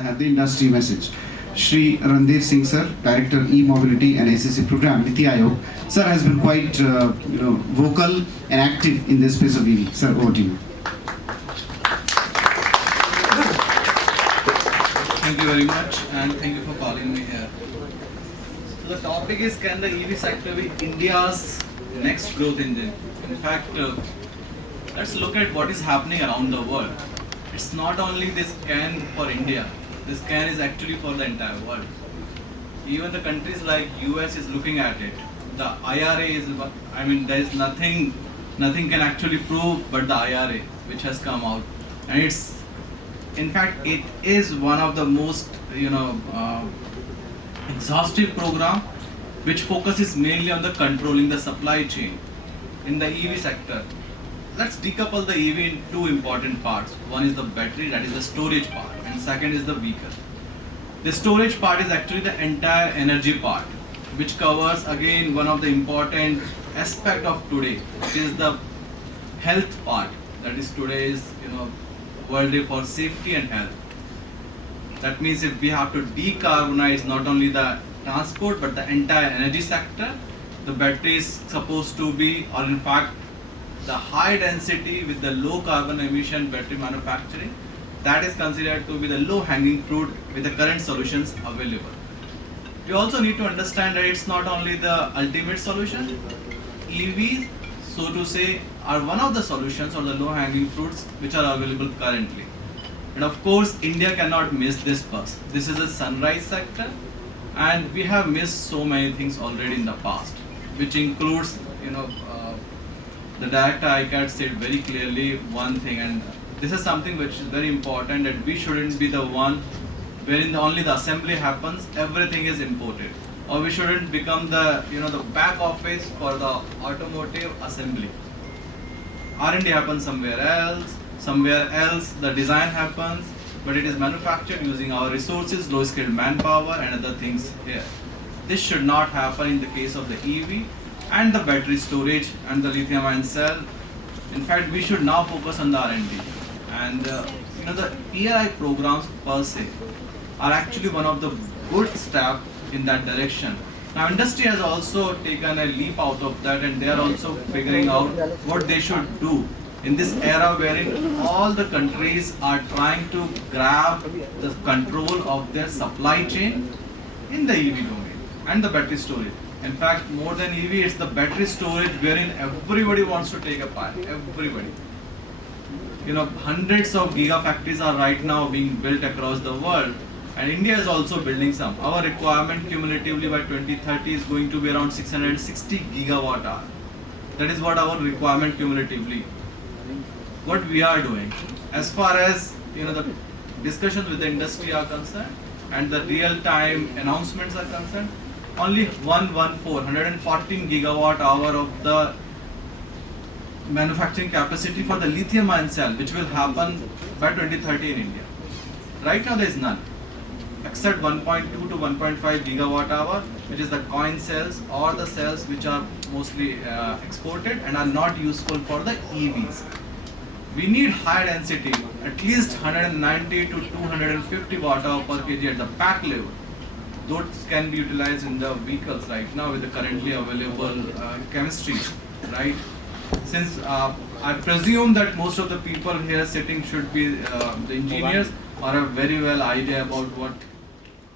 I have the industry message. Shri Randheer Singh sir, Director E-Mobility and ACC Program, NITI Aayog. Sir has been quite vocal and active in this space of EV. Sir, over to you. Thank you very much, and thank you for calling me here. So the topic is, can the EV sector be India's next growth engine? In fact, let's look at what is happening around the world. It's not only this can for India. This can is actually for the entire world. Even the countries like US is looking at it. The IRA is, I mean, there is nothing can actually prove but the IRA which has come out, and it's, in fact, it is one of the most exhaustive program which focuses mainly on the controlling the supply chain in the EV sector. Let's decouple the EV in two important parts. One is the battery, that is the storage part, and second is the vehicle. The storage part is actually the entire energy part, which covers again one of the important aspect of today, which is the health part. That is today's World Day for Safety and Health. That means if we have to decarbonize not only the transport but the entire energy sector, the battery is supposed to be, or in fact, the high density with the low carbon emission battery manufacturing, that is considered to be the low hanging fruit with the current solutions available. We also need to understand that it's not only the ultimate solution. EVs, so to say, are one of the solutions or the low hanging fruits which are available currently. And of course, India cannot miss this bus. This is a sunrise sector, and we have missed so many things already in the past, which includes, the director ICAT said very clearly one thing, and this is something which is very important, that we shouldn't be the one wherein only the assembly happens, everything is imported, or we shouldn't become the the back office for the automotive assembly. R&D happens somewhere else the design happens, but it is manufactured using our resources, low skilled manpower and other things here. This should not happen in the case of the EV and the battery storage and the lithium ion cell. In fact, we should now focus on the R&D, and the ERI programs per se are actually one of the good step in that direction. Now industry has also taken a leap out of that, and they are also figuring out what they should do in this era wherein all the countries are trying to grab the control of their supply chain in the EV domain and the battery storage. In fact, more than EV, it's the battery storage wherein everybody wants to take a part. Everybody. Hundreds of gigafactories are right now being built across the world, and India is also building some. Our requirement cumulatively by 2030 is going to be around 660 gigawatt hour. That is what our requirement cumulatively. What we are doing, as far as the discussions with the industry are concerned and the real-time announcements are concerned, only 114 gigawatt hour of the manufacturing capacity for the lithium ion cell, which will happen by 2030 in India. Right now there is none, except 1.2 to 1.5 gigawatt hour, which is the coin cells or the cells which are mostly exported and are not useful for the EVs. We need high density, at least 190 to 250 watt hour per kg at the pack level. Those can be utilized in the vehicles right now with the currently available chemistries, right? Since I presume that most of the people here sitting should be the engineers or have very well idea about what